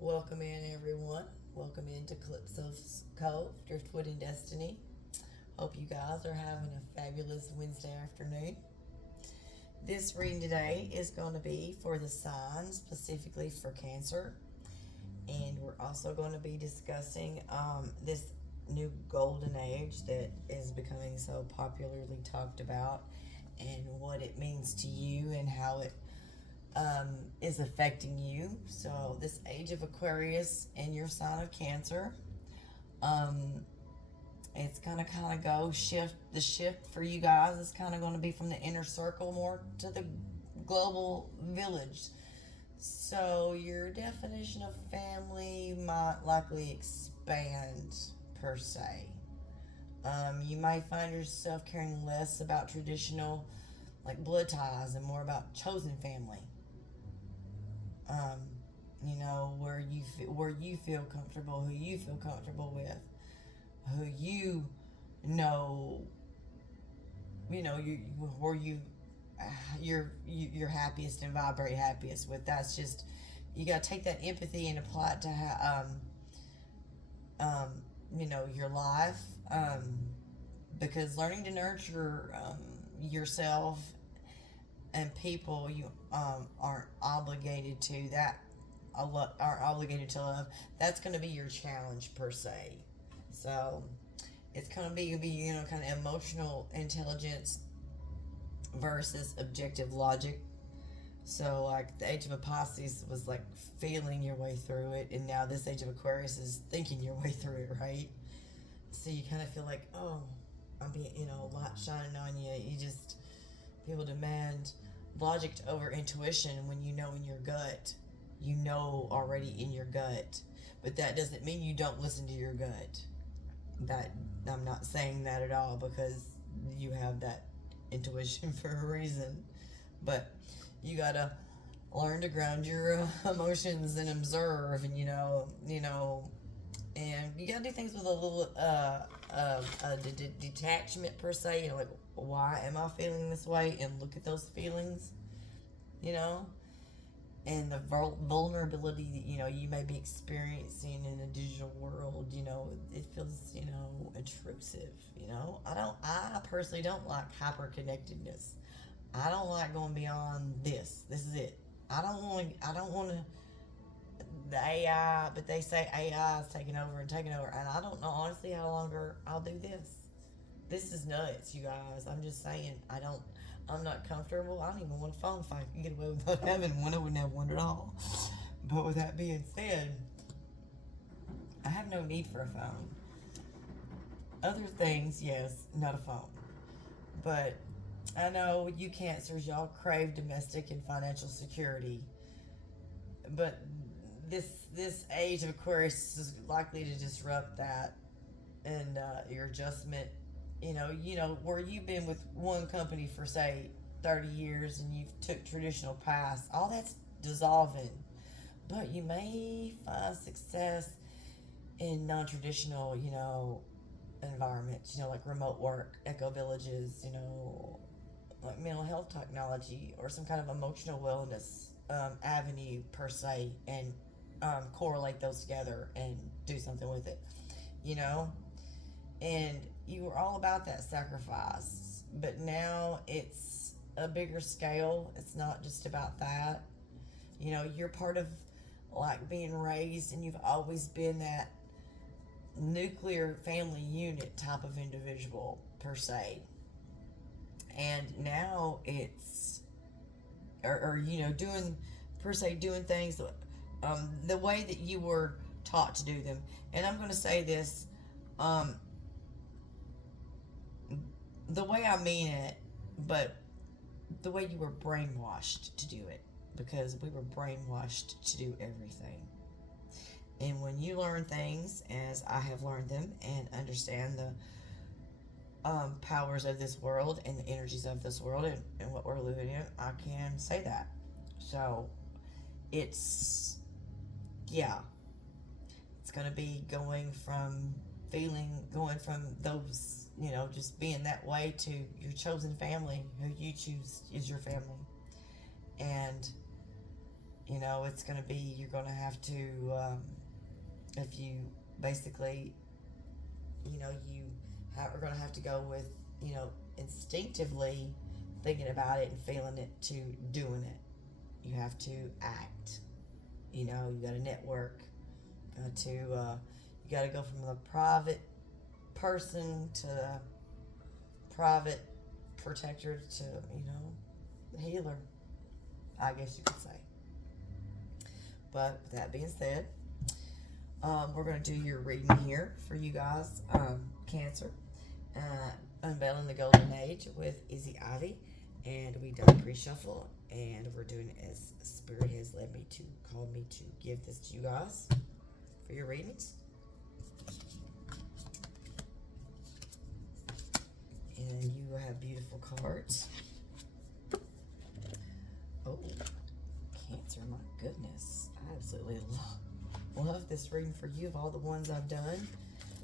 Welcome in, everyone. Welcome into Calypso's Cove, Driftwood and Destiny. Hope you guys are having a fabulous Wednesday afternoon. This reading today is going to be for the signs, specifically for Cancer. And we're also going to be discussing this new golden age that is becoming so popularly talked about and what it means to you and how it is affecting you. So, this age of Aquarius and your sign of Cancer, um, it's gonna kind of go shift. The shift for you guys is kind of going to be from the inner circle more to the global village. So, your definition of family might likely expand per se. You might find yourself caring less about traditional, like blood ties, and more about chosen family. um, where you feel comfortable, who you feel comfortable with, who know, you where you're happiest and vibrate happiest with. That's just you gotta take that empathy and apply it to your life, because learning to nurture yourself and people you aren't obligated to that aren't obligated to love. That's going to be your challenge per se. So it's going to be kind of emotional intelligence versus objective logic. So like the age of Pisces was like feeling your way through it, and now this age of Aquarius is thinking your way through it, right? So you kind of feel like, oh, I'm being, light shining on you. You just people demand logic over intuition when you know in your gut. You know already in your gut. But that doesn't mean you don't listen to your gut. That I'm not saying that at all, because you have that intuition for a reason. But you gotta learn to ground your emotions and observe, and and you gotta do things with a little detachment per se. Like, why am I feeling this way, and look at those feelings, you know, and the vulnerability that you may be experiencing in the digital world. It feels intrusive. I personally don't like hyper connectedness. I don't like going beyond this is it. I don't want to the AI, but they say AI is taking over and taking over, and I don't know honestly how longer I'll do this. This is nuts, you guys. I'm just saying, I'm not comfortable. I don't even want a phone if I could get away without having one. I wouldn't have one at all. But with that being said, I have no need for a phone. Other things, yes, not a phone. But I know you Cancers, y'all crave domestic and financial security. But this age of Aquarius is likely to disrupt that, and your adjustment. Where you've been with one company for say 30 years and you've took traditional paths, all that's dissolving. But you may find success in non-traditional, environments. Like remote work, eco villages. Like mental health technology or some kind of emotional wellness avenue per se, and correlate those together and do something with it. You know, and you were all about that sacrifice, but now it's a bigger scale. It's not just about that. You're part of like being raised, and you've always been that nuclear family unit type of individual per se, and now it's doing per se doing things the way that you were taught to do them. And I'm going to say this, um, the way I mean it, but the way you were brainwashed to do it, because we were brainwashed to do everything. And when you learn things as I have learned them and understand the powers of this world and the energies of this world, and what we're living in, I can say that. So it's, yeah, it's going to be going from those, just being that way to your chosen family, who you choose is your family. And You know, it's going to be, you're going to have to, if you basically, you know, are going to have to go with, you know, instinctively thinking about it and feeling it to doing it. You have to act. You know, you got to network. You got to go from the private person to the private protector to, you know, the healer, I guess you could say. But with that being said, we're going to do your reading here for you guys, Cancer. Unveiling the Golden Age with Izzy Ivy. And we done pre-shuffle, and we're doing it as Spirit has led me to, called me to give this to you guys for your readings. And you have beautiful cards. Oh, Cancer, my goodness. I absolutely love this reading for you of all the ones I've done.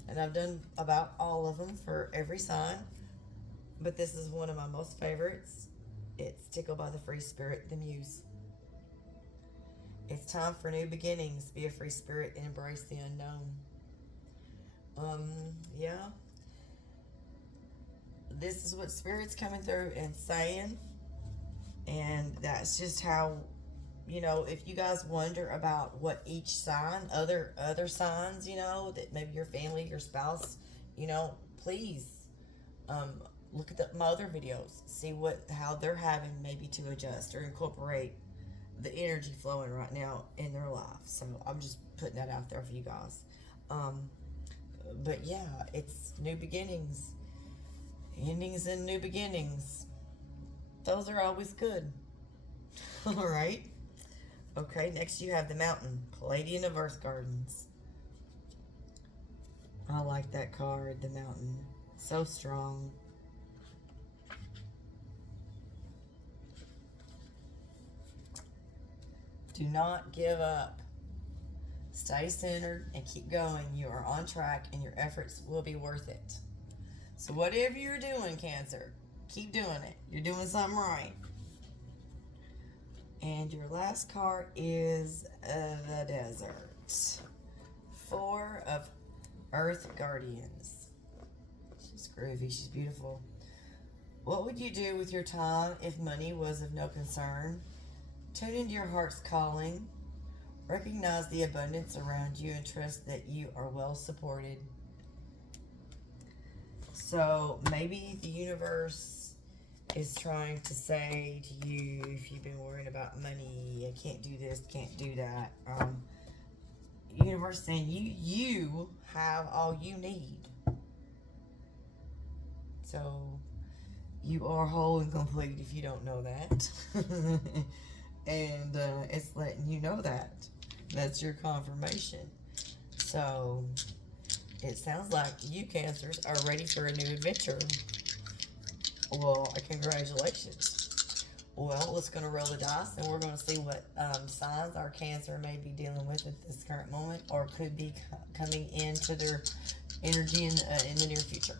And I've done about all of them for every sign. But this is one of my most favorites. It's Tickled by the Free Spirit, the Muse. It's time for new beginnings. Be a free spirit and embrace the unknown. Yeah. This is what Spirit's coming through and saying. And that's just how, you know, if you guys wonder about what each sign, other signs, you know, that maybe your family, your spouse, you know, please look at my other videos. See how they're having maybe to adjust or incorporate the energy flowing right now in their life. So I'm just putting that out there for you guys. But yeah, it's new beginnings. Endings and new beginnings. Those are always good. All right. Okay, next you have the Mountain, Palladian of Earth Gardens. I like that card, the Mountain. So strong. Do not give up. Stay centered and keep going. You are on track and your efforts will be worth it. So whatever you're doing, Cancer, keep doing it. You're doing something right. And your last card is the Desert. 4 of Earth Guardians. She's groovy. She's beautiful. What would you do with your time if money was of no concern? Tune into your heart's calling. Recognize the abundance around you and trust that you are well supported. So maybe the universe is trying to say to you, if you've been worrying about money, I can't do this, can't do that. Universe saying you have all you need. So you are whole and complete if you don't know that. And it's letting you know that. That's your confirmation. So it sounds like you Cancers are ready for a new adventure. Well, congratulations. Well, let's going to roll the dice and we're going to see what signs our Cancer may be dealing with at this current moment or could be coming into their energy in the near future.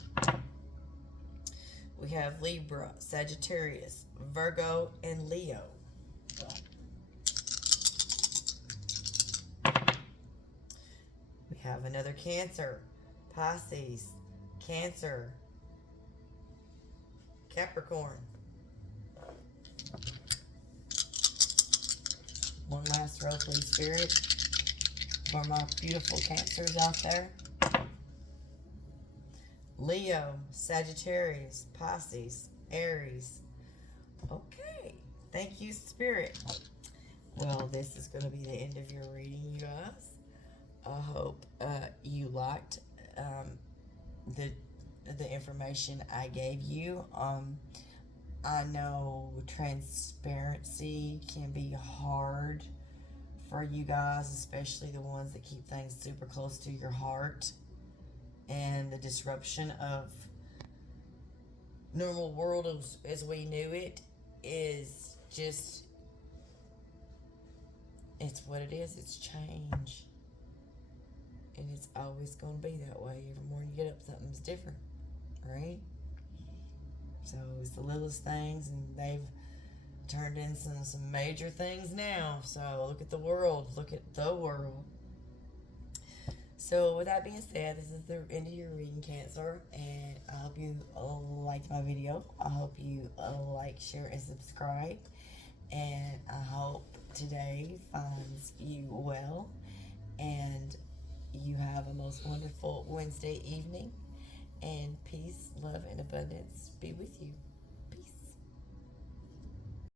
We have Libra, Sagittarius, Virgo, and Leo. We have another Cancer, Pisces, Cancer, Capricorn. One last row, please, Spirit, for my beautiful Cancers out there. Leo, Sagittarius, Pisces, Aries. Okay, thank you, Spirit. Well, this is going to be the end of your reading, you guys. I hope you liked the information I gave you. I know transparency can be hard for you guys, especially the ones that keep things super close to your heart. And the disruption of normal world as we knew it is just, it's what it is. It's change. And it's always going to be that way. Every morning you get up, something's different, right? So it's the littlest things, and turned in some major things now. So look at the world. Look at the world. So with that being said, this is the end of your reading, Cancer, and I hope you liked my video. I hope you like, share, and subscribe, and I hope today finds you well, and you have a most wonderful Wednesday evening, and peace, love, and abundance be with you.